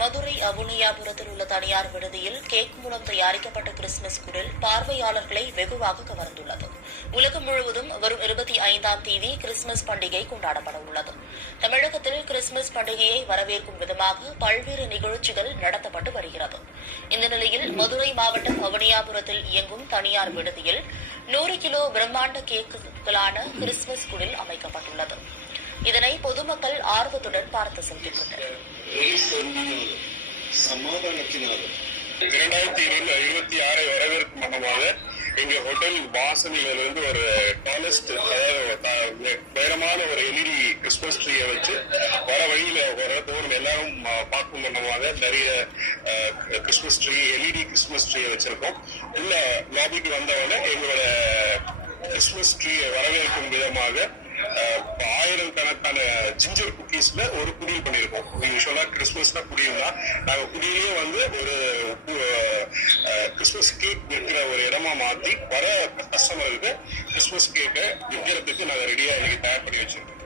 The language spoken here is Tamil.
மதுரை அவுனியாபுரத்தில் உள்ள தனியார் விடுதியில் கேக் மூலம் தயாரிக்கப்பட்ட கிறிஸ்துமஸ் குடில் பார்வையாளர்களை வெகுவாக கவர்ந்துள்ளது. உலகம் முழுவதும் வரும் 25ஆம் தேதி கிறிஸ்துமஸ் பண்டிகை கொண்டாடப்பட உள்ளது. தமிழகத்தில் கிறிஸ்துமஸ் பண்டிகையை வரவேற்கும் விதமாக பல்வேறு நிகழ்ச்சிகள் நடத்தப்பட்டு வருகிறது. இந்த நிலையில் மதுரை மாவட்டம் அவுனியாபுரத்தில் இயங்கும் தனியார் விடுதியில் 100 கிலோ பிரம்மாண்ட கேக்குகளான கிறிஸ்துமஸ் குடில் அமைக்கப்பட்டுள்ளது. இதனை பொதுமக்கள் ஆர்வத்துடன் பார்த்து செல்கின்றனர். சமாதானத்தினால் 2026 வரவேற்கும் மனமாக எங்க ஹோட்டல் வாசனையிலிருந்து ஒரு டாலஸ்ட், அதாவது உயரமான ஒரு எல்இடி கிறிஸ்துமஸ் ட்ரீயை வச்சு வர வழியில வரதோறும் எல்லாரும் பார்க்கும் மனமாக நிறைய கிறிஸ்துமஸ் ட்ரீ, எல்இடி கிறிஸ்துமஸ் ட்ரீயை வச்சிருக்கோம். உள்ள லாபிக்கு வந்தவங்க எங்களோட கிறிஸ்துமஸ் ட்ரீயை வரவேற்கும் விதமாக ஆயிரக்கணக்கான ஜிஞ்சர் குக்கீஸ்ல ஒரு குடில் பண்ணிருக்கோம். யூஸ்வலா கிறிஸ்துமஸ்னா குடில் தான். நாங்க குடியிலேயே ஒரு கிறிஸ்துமஸ் கேக் விற்கிற ஒரு இடமா மாத்தி வர கஸ்டமருக்கு கிறிஸ்துமஸ் கேக்கை விற்கிறதுக்கு நாங்க ரெடியா தயார் பண்ணி வச்சிருக்கோம்.